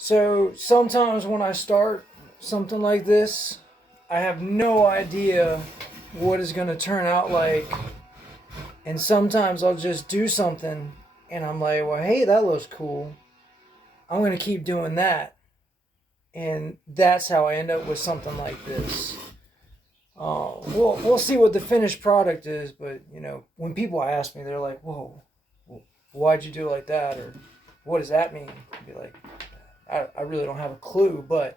So sometimes when I start something like this, I have no idea what it's going to turn out like. And sometimes I'll just do something and I'm like, well, hey, that looks cool. I'm going to keep doing that. And that's how I end up with something like this. We'll see what the finished product is, but when people ask me, they're like, "Whoa, why'd you do it like that?" or "What does that mean?" I'd be like, I really don't have a clue, but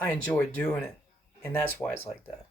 I enjoy doing it, and that's why it's like that.